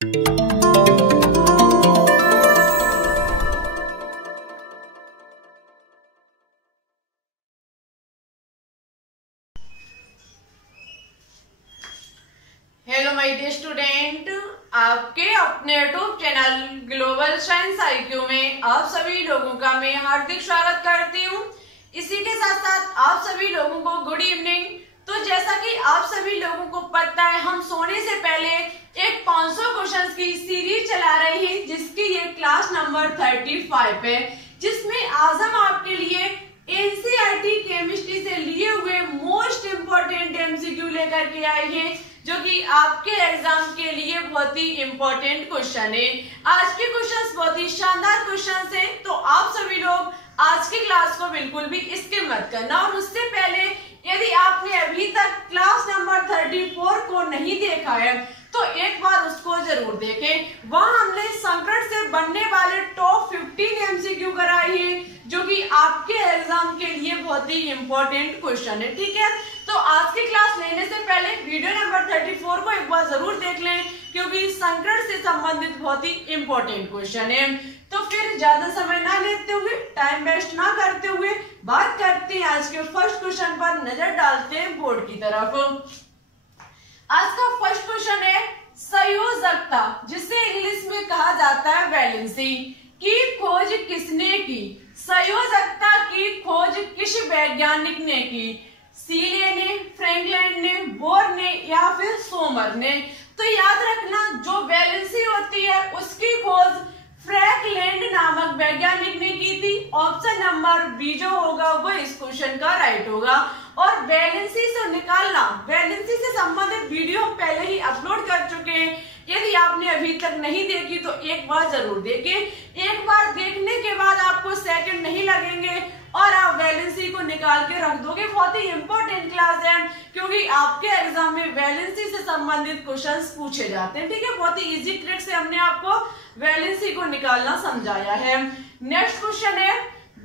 Hello my dear student, आपके अपने YouTube channel global science IQ में आप सभी लोगों का मैं हार्दिक स्वागत करती हूँ। इसी के साथ साथ आप सभी लोगों को गुड इवनिंग। तो जैसा कि आप सभी लोगों को पता है, हम सोने से पहले एक 500 क्वेश्चंस की सीरीज चला रहे हैं, जिसकी ये क्लास नंबर 35 है, जिसमें आज हम आपके लिए NCERT केमिस्ट्री से लिए हुए मोस्ट इम्पोर्टेंट MCQ लेकर के आए हैं, जो कि आपके एग्जाम के लिए बहुत ही इम्पोर्टेंट क्वेश्चन है। आज के क्वेश्चंस बहुत ही शानदार क्वेश्चंस हैं, तो आप सभी लोग आज की क्लास को बिल्कुल भी स्किप मत करना। और उससे पहले यदि आपने अभी तक क्लास नंबर 34 को नहीं देखा है तो एक बार उसको जरूर देखें। वहां हमने संकट से बनने वाले टॉप 15 MCQ कराई है, जो कि आपके एग्जाम के लिए बहुत ही इम्पोर्टेंट क्वेश्चन है। ठीक है, तो आज की क्लास लेने से पहले वीडियो नंबर 34 को एक बार जरूर देख लें, क्योंकि संकट से संबंधित बहुत ही इम्पोर्टेंट क्वेश्चन है। तो फिर ज्यादा समय ना लेते हुए, टाइम वेस्ट ना करते हुए बात करते हैं आज के फर्स्ट क्वेश्चन पर। नजर डालते हैं बोर्ड की तरफ। आज का फर्स्ट क्वेश्चन है संयोजकता, जिसे इंग्लिश में कहा जाता है वैलेंसी, की खोज किसने की? संयोजकता की खोज किस वैज्ञानिक ने की? सीले ने, फ्रैंकलिन ने, बोर ने या फिर सोमर ने? तो याद रखना, जो वैलेंसी होती है उसकी खोज फ्रैंकलिन नामक वैज्ञानिक ने की थी। ऑप्शन नंबर बी जो होगा वो इस क्वेश्चन का राइट होगा। और वैलेंसी से निकालना, वैलेंसी से संबंधित वीडियो हम पहले ही अपलोड कर चुके हैं। यदि आपने अभी तक नहीं देखी तो एक बार जरूर देखें। एक बार देखने के बाद आपको सेकंड नहीं लगेंगे और आप वैलेंसी को निकाल के रख दोगे। बहुत ही इंपॉर्टेंट क्लास है, क्योंकि आपके एग्जाम में वैलेंसी से संबंधित क्वेश्चंस पूछे जाते हैं। ठीक है, बहुत ही इजी ट्रिक से हमने आपको वैलेंसी को निकालना समझाया है। नेक्स्ट क्वेश्चन है,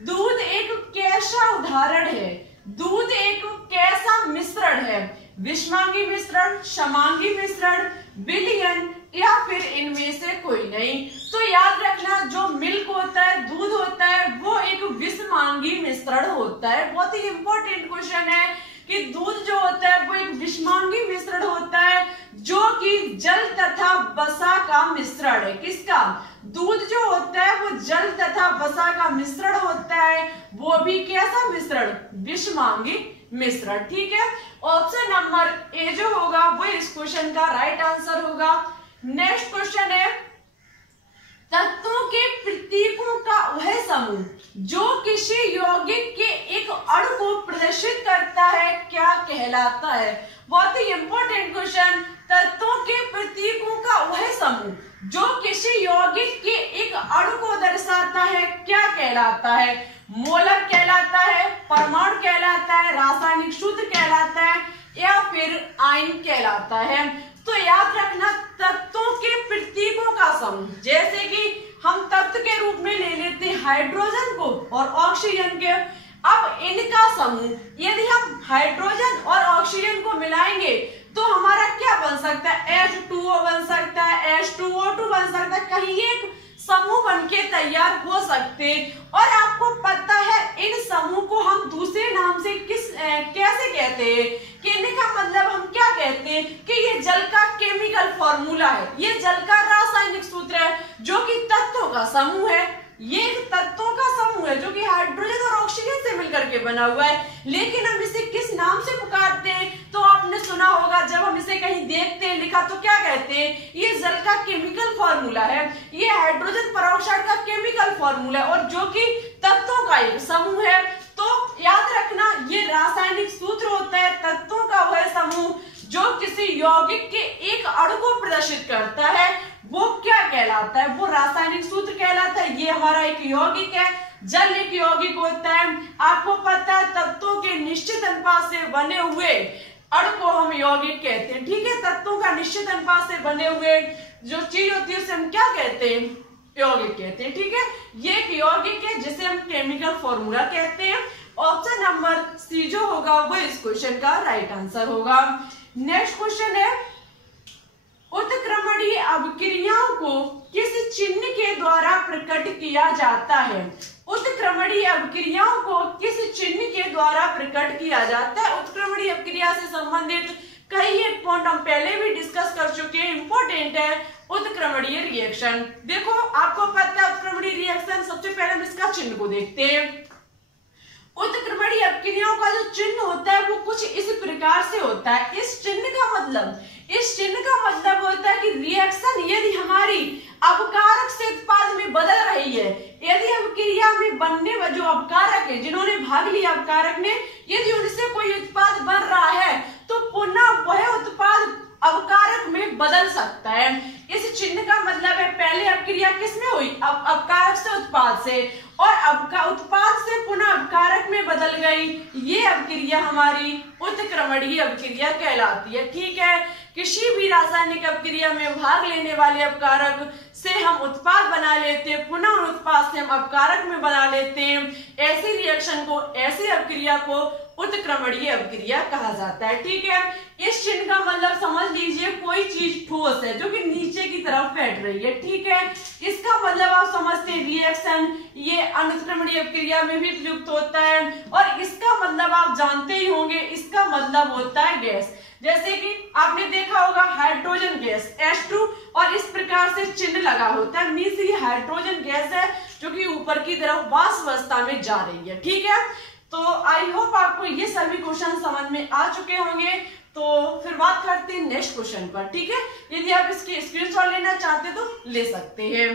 दूध एक कैसा उदाहरण है? दूध एक कैसा मिश्रण है? विषमांगी मिश्रण, समांगी मिश्रण, विलयन या फिर इनमें से कोई नहीं? तो याद रखना, जो मिल्क होता है, दूध होता है, वो एक विषमांगी मिश्रण होता है। बहुत ही इंपॉर्टेंट क्वेश्चन है कि दूध जो होता है वो एक विषमांगी मिश्रण होता है, जो कि जल तथा वसा का मिश्रण है। किसका? दूध जो होता है वो जल तथा वसा का मिश्रण होता है, वो भी कैसा मिश्रण? विषमांगी मिश्रण। ठीक है, ऑप्शन नंबर ए जो होगा वो इस क्वेश्चन का राइट आंसर होगा। नेक्स्ट क्वेश्चन है, तत्वों के प्रतीकों का वह समूह जो किसी यौगिक के एक अणु को प्रदर्शित करता है क्या कहलाता है? बहुत ही इंपॉर्टेंट क्वेश्चन। तत्वों के प्रतीकों का वह समूह जो किसी यौगिक के एक अणु को दर्शाता है क्या कहलाता है? मोलक कहलाता है, परमाणु कहलाता है, रासायनिक सूत्र कहलाता है या फिर आयन कहलाता है? तो याद रखना, तत्वों के प्रतीकों का समूह, जैसे कि हम तत्व के रूप में ले लेते हैं हाइड्रोजन को और ऑक्सीजन के। अब इनका समूह, यदि हम हाइड्रोजन और ऑक्सीजन को मिलाएंगे तो हमारा क्या बन सकता है? H2O बन सकता है, H2O2 बन सकता है, कहीं एक समूह बनके तैयार हो सकते। और आपको पता है इन समूह को हम दूसरे नाम से कैसे कहते हैं? कहने का मतलब हम क्या कहते हैं कि ये जल का केमिकल फॉर्मूला है, ये जल का रासायनिक सूत्र है, जो कि तत्वों का समूह है। ये तत्वों का समूह है जो कि हाइड्रोजन और ऑक्सीजन से मिलकर के बना हुआ है। लेकिन हम इसे किस नाम से पुकारते हैं? तो आपने सुना होगा, जब हम इसे कहीं देखते हैं लिखा तो क्या कहते हैं? ये जल का केमिकल फॉर्मूला है, ये हाइड्रोजन परऑक्साइड का केमिकल फॉर्मूला है, और जो कि तत्वों का एक समूह है। तो याद रखना, ये रासायनिक सूत्र होता है, तत्वों का वह समूह जो किसी यौगिक के एक अणु को प्रदर्शित करता है, वो क्या कहलाता है? वो रासायनिक सूत्र कहलाता है। ये हमारा एक यौगिक है, जल एक यौगिक होता है। आपको पता है, तत्वों के निश्चित अनुपात से बने हुए अणु को हम यौगिक कहते हैं। ठीक है, तत्वों का निश्चित अनुपात से बने हुए जो चीज होती है उसे हम क्या कहते हैं? यौगिक कहते हैं। ठीक है, ये एक यौगिक है जिसे हम केमिकल फॉर्मूला कहते हैं। ऑप्शन नंबर सी जो होगा वो इस क्वेश्चन का राइट आंसर होगा। नेक्स्ट क्वेश्चन है, उत्क्रमणीय अब अवक्रियाओं को किस चिन्ह के द्वारा प्रकट किया जाता है? उत्क्रमणीय अवक्रियाओं को किस चिन्ह के द्वारा प्रकट किया जाता है? उत्क्रमणीय अवक्रिया से संबंधित कई एक पॉइंट हम पहले भी डिस्कस कर चुके हैं, इंपॉर्टेंट है उत्क्रमणीय रिएक्शन। देखो आपको पता है उत्क्रमणीय रिएक्शन, सबसे पहले हम इसका चिन्ह को देखते हैं। उत्क्रमणीय अवक्रियाओं का जो चिन्ह होता है वो कुछ इस प्रकार से होता है। इस चिन्ह का मतलब होता है कि रिएक्शन यदि हमारी अवकारक से उत्पाद में बदल रही है, यदि अवक्रिया में बनने वाले जो अवकारक है, जिन्होंने भाग लिया अवकारक ने, यदि उनसे कोई उत्पाद बन रहा है तो पुनः वह उत्पाद अवकारक में बदल सकता है। इस चिन्ह का मतलब है पहले अवक्रिया किसमें हुई? अवकारक से उत्पाद से, और उत्पाद से पुनः अवकारक में बदल गई, ये अवक्रिया हमारी उत्क्रमणीय अवक्रिया कहलाती है। ठीक है, किसी भी रासायनिक अवक्रिया में भाग लेने वाले अवकारक से हम उत्पाद बना लेते हैं, पुनः उन उत्पाद से हम अवकारक में बना लेते हैं। ऐसी रिएक्शन को, ऐसी अवक्रिया को उत्क्रमणीय अवक्रिया कहा जाता है। ठीक है, इस चिन्ह का मतलब समझ लीजिए कोई चीज ठोस है जो कि नीचे की तरफ फैट रही है। ठीक है, इसका मतलब आप समझते हैं रिएक्शन ये अनुत्क्रमणीय अवक्रिया में भी प्रयुक्त होता है, और इसका मतलब आप जानते ही होंगे, इसका मतलब होता है गैस। जैसे कि आपने देखा होगा हाइड्रोजन गैस H2 और इस प्रकार से चिन्ह लगा होता है, मींस ये हाइड्रोजन गैस है जो कि ऊपर की तरफ वाष्प अवस्था में जा रही है। ठीक है, तो आई होप आपको ये सभी क्वेश्चन समझ में आ चुके होंगे। तो फिर बात करते हैं नेक्स्ट क्वेश्चन पर। ठीक है, यदि आप इसकी स्क्रीनशॉट लेना चाहते तो ले सकते हैं।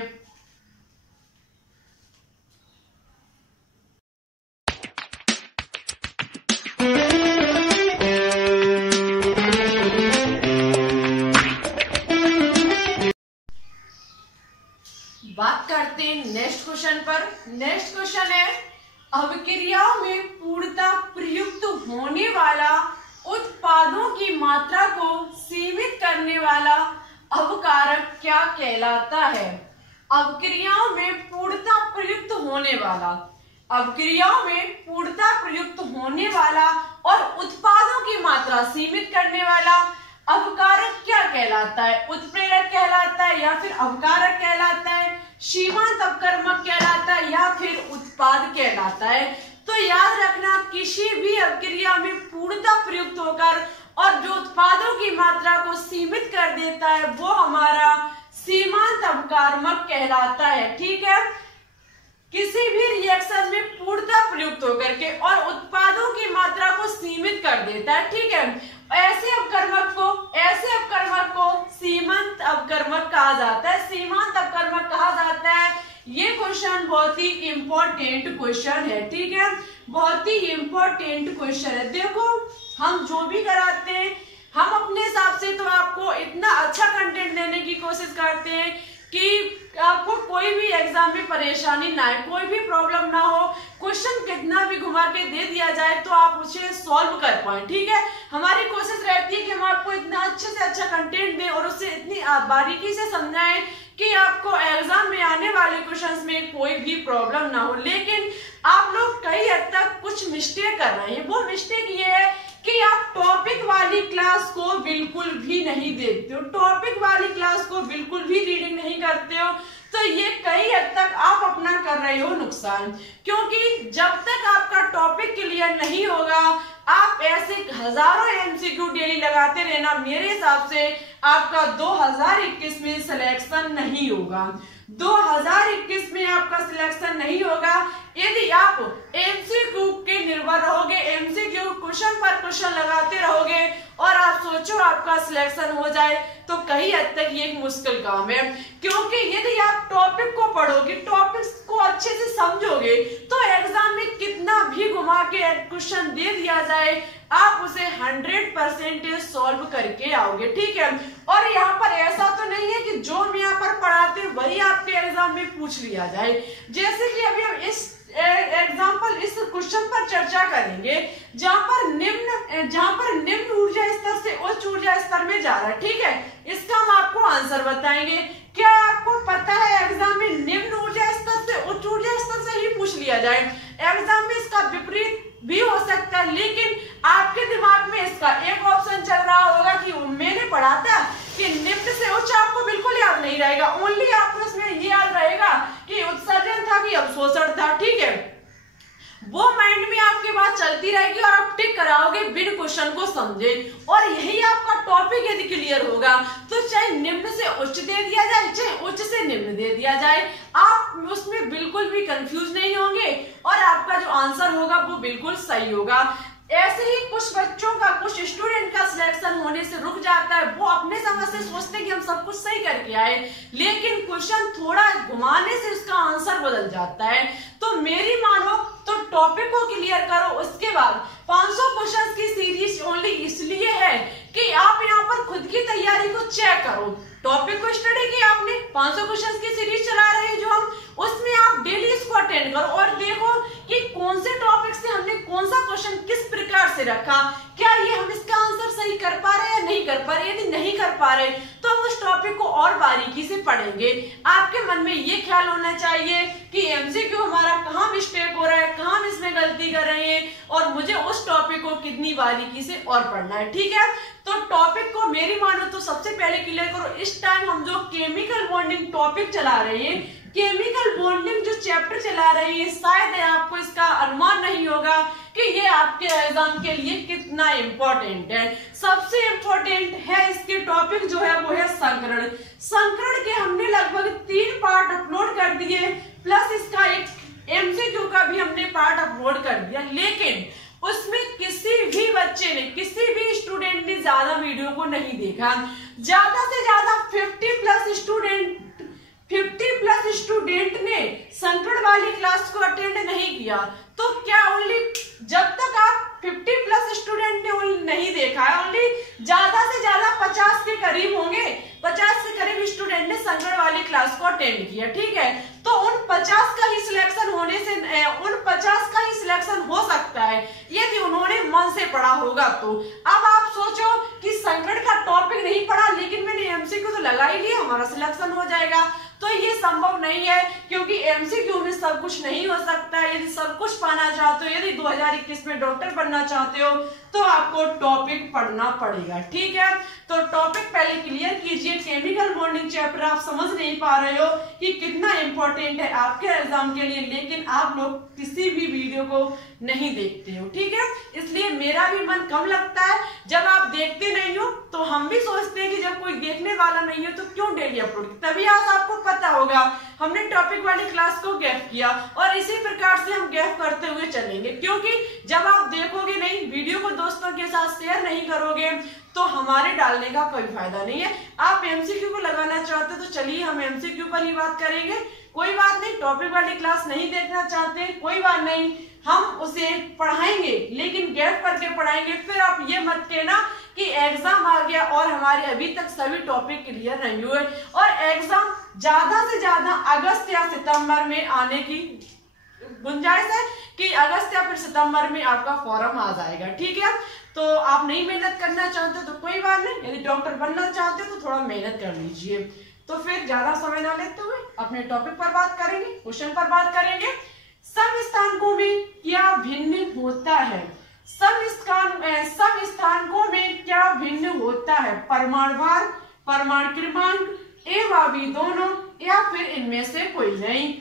बात करते हैं नेक्स्ट क्वेश्चन पर। नेक्स्ट क्वेश्चन है अवक्रियाओं में पूर्णतः प्रयुक्त होने वाला उत्पादों की मात्रा को सीमित करने वाला अवकारक क्या कहलाता है? अवक्रियाओं में पूर्णतः प्रयुक्त होने वाला, अवक्रियाओं में पूर्णतः प्रयुक्त होने वाला और उत्पादों की मात्रा सीमित करने वाला अवकारक क्या कहलाता है? उत्प्रेरक कहलाता है या फिर अवकारक कहलाता है, सीमांत अपकर्मक कहलाता है या फिर उत्पाद कहलाता है? तो याद रखना, किसी भी अवक्रिया में पूर्णतः प्रयुक्त होकर और जो उत्पादों की मात्रा को सीमित कर देता है वो हमारा सीमांत अपकर्मक कहलाता है। ठीक है, किसी भी रिएक्शन में पूर्णतः प्रयुक्त होकर के और उत्पादों की मात्रा को सीमित कर देता है। ठीक है, ऐसे अपकर्मक को सीमांत अपकर्मक कहा जाता है, सीमांत अपकर्मक कहा जाता है। ये क्वेश्चन बहुत ही इंपॉर्टेंट क्वेश्चन है। ठीक है, बहुत ही इंपॉर्टेंट क्वेश्चन है। देखो हम जो भी कराते हैं हम अपने हिसाब से तो आपको इतना अच्छा कंटेंट देने की कोशिश करते हैं कि आपको कोई भी एग्जाम में परेशानी ना आए, कोई भी प्रॉब्लम ना हो, क्वेश्चन कितना भी घुमा के दे दिया जाए तो आप उसे सॉल्व कर पाए। ठीक है, हमारी कोशिश रहती है कि हम आपको इतना अच्छे से अच्छा कंटेंट दें और उसे इतनी बारीकी से समझाएं कि आपको एग्जाम में आने वाले क्वेश्चंस में कोई भी प्रॉब्लम ना हो। लेकिन आप लोग कई हद तक कुछ मिस्टेक कर रहे हैं। वो मिस्टेक ये है कि आप टॉपिक वाली क्लास को बिल्कुल भी नहीं देखते हो, टॉपिक वाली क्लास को बिल्कुल भी रीडिंग नहीं करते हो, तो ये कई हद तक आप अपना कर रहे हो नुकसान। क्योंकि जब तक आपका टॉपिक क्लियर नहीं होगा आप ऐसे हजारों एमसीक्यू डेली लगाते रहना, मेरे हिसाब से आपका 2021 में सिलेक्शन नहीं होगा। 2021 में आपका सिलेक्शन नहीं होगा यदि आप एमसीक्यू के निर्भर रहोगे, एमसीक्यू क्वेश्चन पर क्वेश्चन लगाते रहोगे और आप सोचो आपका सिलेक्शन हो जाए, तो कई हद तक ये एक मुश्किल काम है। क्योंकि यदि आप टॉपिक को पढ़ोगे, टॉपिक्स को अच्छे से समझोगे, तो एग्जाम में कितना भी घुमा के क्वेश्चन दे दिया जाए आप उसे 100% सॉल्व करके आओगे। ठीक है, और यहाँ पर ऐसा तो नहीं है कि जो हम यहाँ पर पढ़ाते हैं वही आपके एग्जाम में पूछ लिया जाए। जैसे कि अभी हम इस एग्जाम्पल इस क्वेश्चन पर चर्चा करेंगे जहाँ पर निम्न ऊर्जा स्तर से उच्च ऊर्जा स्तर में जा रहा है। ठीक है, इसका हम आपको आंसर बताएंगे। क्या आपको पता है एग्जाम में निम्न ऊर्जा स्तर से उच्च ऊर्जा स्तर से ही पूछ लिया जाए? एग्जाम में इसका विपरीत भी हो सकता है, लेकिन आपके दिमाग में इसका एक ऑप्शन चल रहा होगा कि मैंने पढ़ा था कि निम्न से उच्च आपको बिल्कुल याद नहीं क्वेश्चन को समझे और यही आपका टॉपिक यदि क्लियर होगा तो चाहे निम्न से उच्च दे दिया जाए, चाहे उच्च से निम्न दे दिया जाए, आप उसमें बिल्कुल भी कंफ्यूज नहीं होंगे और आपका जो आंसर होगा वो बिल्कुल सही होगा। ऐसे ही कुछ बच्चों का, कुछ स्टूडेंट का सिलेक्शन होने से रुक जाता है, वो अपने समझ से सोचते हैं कि हम सब कुछ सही करके आए, लेकिन क्वेश्चन थोड़ा घुमाने से उसका आंसर बदल जाता है। तो मेरी मानो तो टॉपिक को क्लियर करो, उसके बाद 500 क्वेश्चन की सीरीज ओनली इसलिए है कि आप यहाँ पर खुद की तैयारी को चेक करो। टॉपिक को स्टडी की आपने, 500 क्वेश्चन की सीरीज चला रहे हैं जो हम, उसमें आप डेली इसको अटेंड करो और देखो कि कौन से टॉपिक से हमने कौन सा क्वेश्चन किस प्रकार से रखा, क्या ये हम इसका आंसर सही कर पा रहे हैं या नहीं कर पा रहे। यदि नहीं कर पा रहे तो हम उस टॉपिक को और बारीकी से पढ़ेंगे। आपके मन में ये ख्याल होना चाहिए कि एमसीक्यू हमारा कहाँ मिस्टेक हो रहा है, कहाँ हम इसमें गलती कर रहे हैं और मुझे उस टॉपिक को कितनी बारीकी से और पढ़ना है। ठीक है, तो टॉपिक को मेरी मानो तो सबसे पहले क्लियर करो। इस टाइम हम जो केमिकल बॉन्डिंग टॉपिक चला रहे हैं, केमिकल बॉन्डिंग जो चैप्टर चला रहे हैं, शायद आपको इसका अनुमान नहीं होगा कि ये आपके एग्जाम के लिए कितना इम्पोर्टेंट है। सबसे इम्पोर्टेंट है इसके टॉपिक जो है वो है संकरण। संकरण के हमने लगभग 3 पार्ट अपलोड कर दिए, प्लस इसका एक एमसीक्यू का भी हमने पार्ट अपलोड कर दिया, लेकिन उसमें किसी भी बच्चे ने, किसी भी स्टूडेंट ने ज्यादा वीडियो को नहीं देखा। ज्यादा से ज्यादा 50 प्लस स्टूडेंट ने संकरण वाली क्लास को अटेंड नहीं किया। तो क्या ओनली जब तक आप 50 प्लस स्टूडेंट ने नहीं देखा है, ओनली ज्यादा से ज्यादा 50 के करीब होंगे, 50 से करीब स्टूडेंट ने संकरण वाली क्लास को अटेंड किया। ठीक है, तो उन 50 का ही सिलेक्शन होने से, उन 50 का ही सिलेक्शन हो सकता है यदि उन्होंने मन से पढ़ा होगा। तो अब आप सोचो कि संकरण का टॉपिक नहीं पढ़ा लेकिन मैंने एमसीक्यू तो लगा ही लिया, हमारा सिलेक्शन हो जाएगा, तो ये संभव नहीं है, क्योंकि एमसीक्यू में सब कुछ नहीं हो सकता है। यदि सब कुछ पाना चाहते हो, यदि 2021 में डॉक्टर बनना चाहते हो तो आपको टॉपिक पढ़ना पड़ेगा। ठीक है, तो टॉपिक पहले क्लियर कीजिए। केमिकल बॉन्डिंग चैप्टर आप समझ नहीं पा रहे हो कि कितना इंपॉर्टेंट है आपके एग्जाम के लिए, लेकिन आप लोग किसी भी वीडियो को नहीं देखते हो। ठीक है, इसलिए मेरा भी मन कम लगता है जब आप देखते नहीं हो, तो हम भी सोचते हैं कि जब कोई देखने वाला नहीं हो तो क्यों डेली अपलोड। तभी आज आपको पता होगा हमने टॉपिक वाली क्लास को गैप किया और इसी प्रकार से हम गैप करते हुए चलेंगे, क्योंकि जब आप देखोगे नहीं, वीडियो को दोस्तों के साथ शेयर नहीं करोगे तो हमारे डालने का कोई फायदा नहीं है। आप एमसीक्यू को लगाना चाहते हो तो चलिए हम एमसीक्यू पर ही बात करेंगे, कोई बात नहीं। टॉपिक वाली क्लास नहीं देखना चाहते हैं, कोई बात नहीं, हम उसे पढ़ाएंगे लेकिन गैप करके पढ़ाएंगे। फिर आप ये मत कहना कि एग्जाम आ गया और हमारे अभी तक सभी टॉपिक क्लियर नहीं हुए, और एग्जाम ज्यादा से ज्यादा अगस्त या सितंबर में आने की गुंजाइश है कि अगस्त या फिर सितंबर में आपका फॉर्म आ जाएगा। ठीक है, तो आप नहीं मेहनत करना चाहते तो कोई बात नहीं, यदि डॉक्टर बनना चाहते हो तो थोड़ा मेहनत कर लीजिए। तो फिर ज्यादा समय ना लेते हुए अपने टॉपिक पर बात करेंगे, क्वेश्चन पर बात करेंगे। समस्थानिकों में क्या भिन्न होता है? समस्थानिकों में क्या भिन्न होता है? परमाणु भार, परमाणु क्रमांक, एवं भी दोनों, या फिर इनमें से कोई नहीं।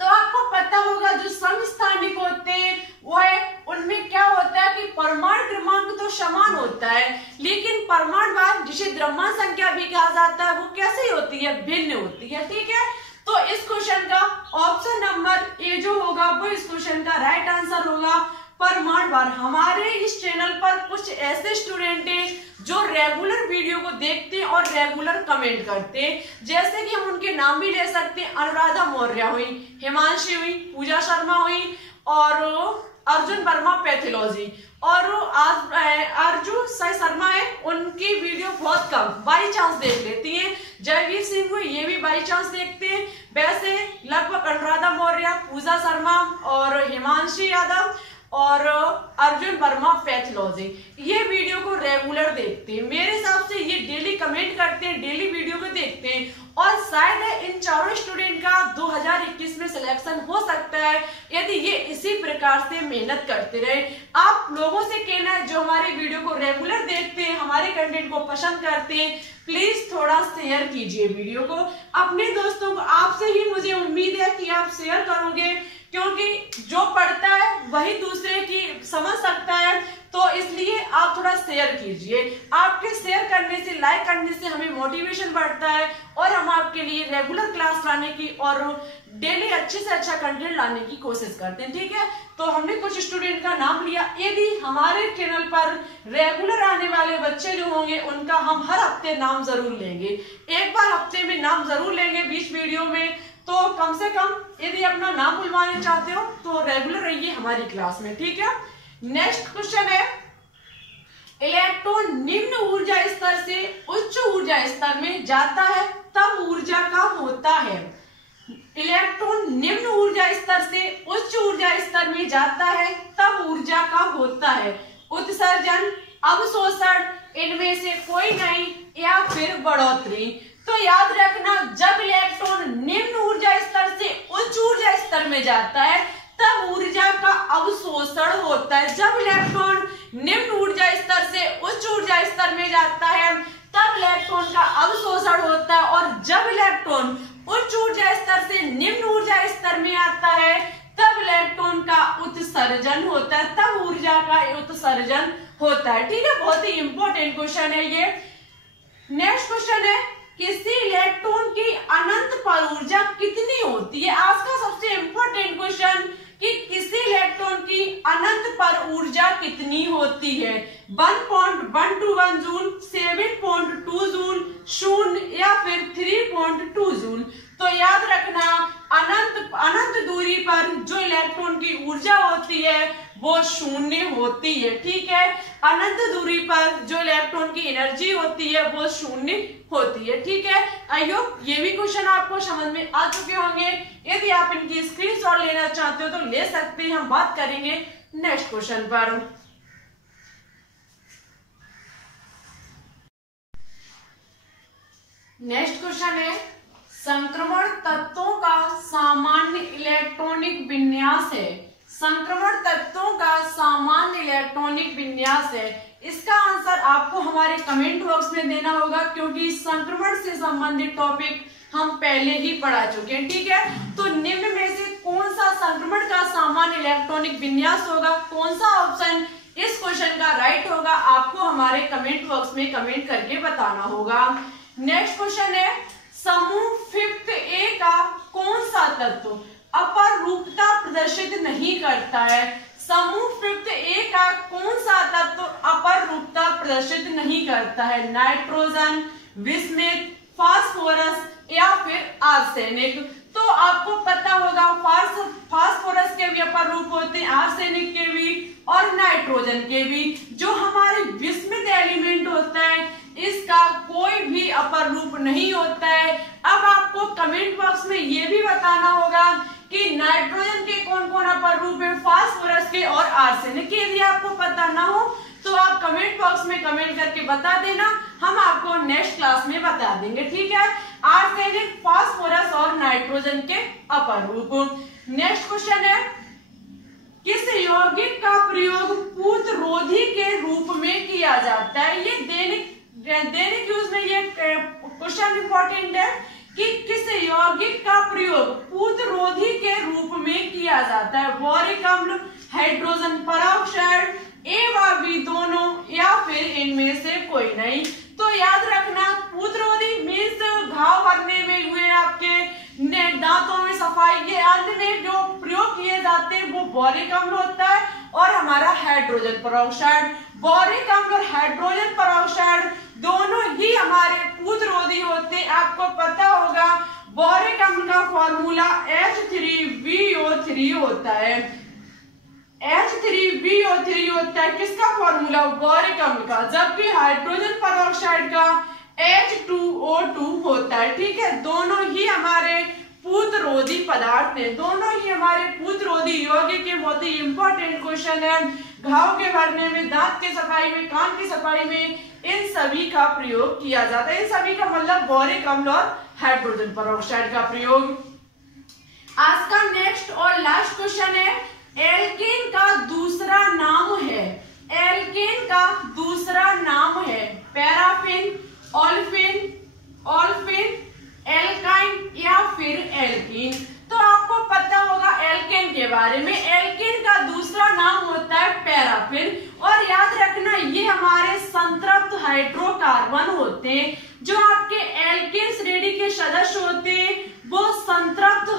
तो आपको पता होगा जो समस्थानिक होते हैं वो है, उनमें क्या होता है कि परमाणु क्रमांक तो समान होता है, लेकिन परमाणु भार, जिसे द्रव्यमान संख्या भी कहा जाता है, वो कैसी होती है? भिन्न होती है। ठीक है, तो इस क्वेश्चन का ऑप्शन नंबर ए जो होगा वो इस क्वेश्चन का राइट आंसर होगा, परमाणु भार। हमारे इस चैनल पर कुछ ऐसे स्टूडेंट हैं जो रेगुलर वीडियो को देखते हैं और रेगुलर कमेंट करते हैं, जैसे कि हम उनके नाम भी ले सकते हैं। अनुराधा मौर्य हुई, हिमांशी हुई, पूजा शर्मा हुई और अर्जुन वर्मा पैथोलॉजी, और अर्जुन साई शर्मा है, उनकी वीडियो बहुत कम बाई चांस देख लेती हैं। जयवीर सिंह हुई, ये भी बाई चांस देखते हैं। वैसे लगभग अनुराधा मौर्य, पूजा शर्मा और हिमांशी यादव और अर्जुन वर्मा पैथोलॉजी ये वीडियो को रेगुलर देखते हैं। मेरे हिसाब से ये डेली कमेंट करते हैं, डेली वीडियो को देखते हैं, और शायद इन चारों स्टूडेंट का 2021 में सिलेक्शन हो सकता है यदि ये इसी प्रकार से मेहनत करते रहे। आप लोगों से कहना है जो हमारे वीडियो को रेगुलर देखते हैं, हमारे कंटेंट को पसंद करते हैं, प्लीज थोड़ा शेयर कीजिए वीडियो को अपने दोस्तों को। आपसे ही मुझे उम्मीद है कि आप शेयर करोगे, क्योंकि जो पढ़ता है वही दूसरे की समझ सकता है, तो इसलिए आप थोड़ा शेयर कीजिए। आपके शेयर करने से, लाइक करने से हमें मोटिवेशन बढ़ता है और हम आपके लिए रेगुलर क्लास लाने की और डेली अच्छे से अच्छा कंटेंट लाने की कोशिश करते हैं, ठीक है। तो हमने कुछ स्टूडेंट का नाम लिया। यदि हमारे चैनल पर रेगुलर आने वाले बच्चे जो होंगे उनका हम हर हफ्ते नाम जरूर लेंगे, एक बार हफ्ते में नाम जरूर लेंगे बीच वीडियो में। तो कम से कम यदि अपना नाम बुलवाने चाहते हो तो रेगुलर रहिए हमारी क्लास में, ठीक है। नेक्स्ट क्वेश्चन है, इलेक्ट्रॉन निम्न ऊर्जा स्तर से उच्च ऊर्जा स्तर में जाता है तब ऊर्जा का होता है। इलेक्ट्रॉन निम्न ऊर्जा स्तर से उच्च ऊर्जा स्तर में जाता है तब ऊर्जा का होता है। उत्सर्जन, अवशोषण, इनमें से कोई नहीं या फिर बढ़ोतरी। तो याद रखना, जब इलेक्ट्रॉन निम्न ऊर्जा स्तर से उच्च ऊर्जा स्तर में जाता है तब ऊर्जा का अवशोषण होता है। जब इलेक्ट्रॉन निम्न ऊर्जा स्तर से उच्च ऊर्जा स्तर में जाता है तब इलेक्ट्रॉन का अवशोषण होता है, और जब इलेक्ट्रॉन उच्च ऊर्जा स्तर से निम्न ऊर्जा स्तर में आता है तब इलेक्ट्रॉन का उत्सर्जन होता है, तब ऊर्जा का उत्सर्जन होता है, ठीक है। बहुत ही इंपॉर्टेंट क्वेश्चन है ये। नेक्स्ट क्वेश्चन है, किसी इलेक्ट्रॉन की अनंत पर ऊर्जा कितनी होती है। आज का सबसे इंपॉर्टेंट क्वेश्चन कि किसी इलेक्ट्रॉन की अनंत पर ऊर्जा कितनी होती है। 1.121 जूल, 7.2 जूल, 0 या फिर 3.2 जूल। तो याद रखना, अनंत दूरी पर जो इलेक्ट्रॉन की ऊर्जा होती है वो 0 होती है, ठीक है। अनंत दूरी पर जो इलेक्ट्रॉन की एनर्जी होती है वो 0 होती है, ठीक है। आई होप ये भी क्वेश्चन आपको समझ में आ चुके होंगे। यदि आप इनकी स्क्रीनशॉट लेना चाहते हो तो ले सकते हैं। हम बात करेंगे नेक्स्ट क्वेश्चन पर। नेक्स्ट क्वेश्चन है, संक्रमण तत्वों का सामान्य इलेक्ट्रॉनिक विन्यास है। संक्रमण तत्वों का सामान्य इलेक्ट्रॉनिक विन्यास है। इसका आंसर आपको हमारे कमेंट बॉक्स में देना होगा, क्योंकि संक्रमण से संबंधित टॉपिक हम पहले ही पढ़ा चुके हैं, ठीक है। तो निम्न में से कौन सा संक्रमण का सामान्य इलेक्ट्रॉनिक विन्यास होगा, कौन सा ऑप्शन इस क्वेश्चन का राइट होगा, आपको हमारे कमेंट बॉक्स में कमेंट करके बताना होगा। नेक्स्ट क्वेश्चन है, समूह 5th A का कौन सा तत्व अपरूपता प्रदर्शित नहीं करता है। समूह 5th A का कौन सा तत्व अपरूपता प्रदर्शित नहीं करता है। नाइट्रोजन, विस्मित, फास्फोरस या फिर आर्सेनिक। तो आपको पता होगा फास्फोरस के भी अपर रूप होते हैं, आर्सेनिक के भी और नाइट्रोजन के भी। जो हमारे विस्मित एलिमेंट होता है इसका कोई भी अपर रूप नहीं होता है। अब आपको कमेंट बॉक्स में ये भी बताना होगा कि नाइट्रोजन के कौन कौन अपर रूप है, फास्फोरस के और आर्सेनिक के। यदि आपको पता ना हो तो आप कमेंट बॉक्स में कमेंट करके बता देना, हम आपको नेक्स्ट क्लास में बता देंगे, ठीक है। आर्सेनिक, फास्फोरस और नाइट्रोजन के अपर रूप। नेक्स्ट क्वेश्चन है, किस यौगिक का प्रयोग पूतरोधी के रूप में किया जाता है। ये दैनिक यूज में ये क्वेश्चन इंपॉर्टेंट है कि किस यौगिक का प्रयोग पूतरोधी के रूप में किया जाता है। बोरिक अम्ल, हाइड्रोजन परऑक्साइड, ए व बी दोनों या फिर इनमें से कोई नहीं। तो याद रखना, पूतरोधी मीन्स घाव भरने में हुए आपके दांतों में सफाई, ये अन्य में जो प्रयोग किए जाते हैं वो बोरिक अम्ल होता है और हमारा हाइड्रोजन परऑक्साइड। बोरिक अम्ल और हाइड्रोजन परऑक्साइड दोनों ही हमारे पूतरोधी होते हैं। आपको पता होगा बोरिक अम्ल का फॉर्मूला H3BO3 होता है। H3BO3 होता है किसका फॉर्मूला, बोरिक अम्ल का, जबकि हाइड्रोजन परऑक्साइड का H2O2 होता है, ठीक है। दोनों ही हमारे पूतरोधी पदार्थ है, दोनों ही हमारे पूतरोधी यौगिक के। बहुत ही इंपॉर्टेंट क्वेश्चन है। घाव के भरने में, दांत की सफाई में, कान की सफाई में इन सभी का प्रयोग किया जाता है। इन सभी का मतलब बोरिक अम्ल और हाइड्रोजन परऑक्साइड का प्रयोग। आज का नेक्स्ट और लास्ट क्वेश्चन है, एल्केन का दूसरा नाम है। एल्केन का दूसरा नाम है पैराफिन, ऑल्फिन, एल्काइन या फिर एल्कीन। तो आपको पता होगा एल्केन के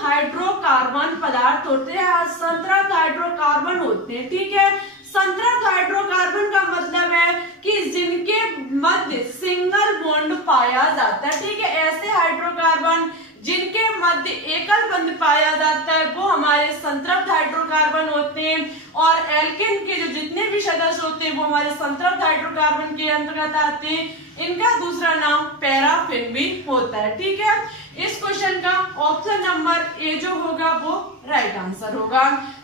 हाइड्रोकार्बन पदार्थ होते हैं, संतृप्त हाइड्रोकार्बन होते हैं। ठीक है, संतृप्त हाइड्रोकार्बन का मतलब है कि जिनके मध्य सिंगल बॉन्ड पाया जाता है। ठीक है, ऐसे हाइड्रोकार्बन जिनके मध्य एकल बंध पाया जाता है वो हमारे संतृप्त हाइड्रोकार्बन होते हैं। और एल्केन के जो जितने भी सदस्य होते हैं वो हमारे संतृप्त हाइड्रोकार्बन के अंतर्गत आते हैं। इनका दूसरा नाम पैराफिन भी होता है। ठीक है, इस क्वेश्चन का ऑप्शन नंबर ए जो होगा वो राइट आंसर होगा।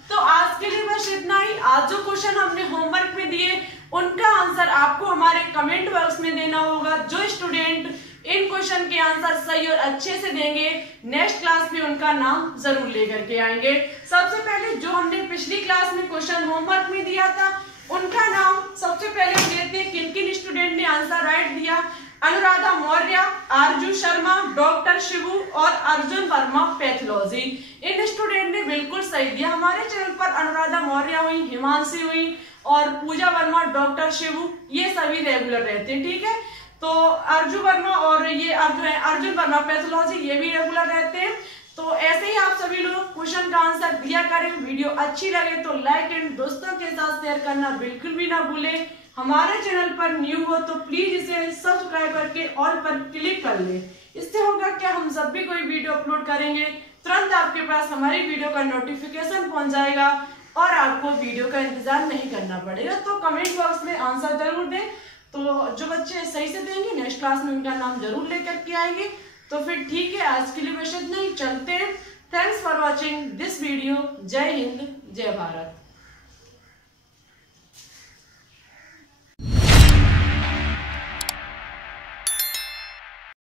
तो आज के लिए बस इतना ही। आज जो क्वेश्चन हमने होमवर्क में दिए उनका आंसर आपको हमारे कमेंट बॉक्स में देना होगा। जो स्टूडेंट इन क्वेश्चन के आंसर सही और अच्छे से देंगे नेक्स्ट क्लास में उनका नाम जरूर लेकर के आएंगे। सबसे पहले जो हमने पिछली क्लास में क्वेश्चन होमवर्क में दिया था उनका नाम सबसे पहले हम लेते हैं। किन किन स्टूडेंट ने आंसर राइट दिया? अनुराधा मौर्य, आरजू शर्मा, डॉक्टर शिवू और अर्जुन वर्मा पैथोलॉजी। इन स्टूडेंट ने बिल्कुल सही दिया। हमारे चैनल पर अनुराधा मौर्य हुई, हिमांशी हुई और पूजा वर्मा, डॉक्टर शिवू ये सभी रेगुलर रहते हैं। ठीक है, तो अर्जुन वर्मा और ये अर्जुन वर्मा पैथोलॉजी ये भी रेगुलर रहते हैं। तो ऐसे ही आप सभी लोग क्वेश्चन का आंसर दिया करें। वीडियो अच्छी लगे तो लाइक एंड दोस्तों के साथ शेयर करना बिल्कुल भी ना भूलें। हमारे चैनल पर न्यू हो तो प्लीज इसे सब्सक्राइब करके ऑल पर क्लिक कर ले। इससे होगा क्या, हम जब भी कोई वीडियो अपलोड करेंगे तुरंत आपके पास हमारी वीडियो का नोटिफिकेशन पहुंच जाएगा और आपको वीडियो का इंतजार नहीं करना पड़ेगा। तो कमेंट बॉक्स में आंसर जरूर दें। तो जो बच्चे सही से देंगे नेक्स्ट क्लास में उनका नाम जरूर लेकर के आएंगे। तो फिर ठीक है, आज के लिए बस इतना ही। चलते हैं। Thanks for watching this video. जय हिंद, जय भारत।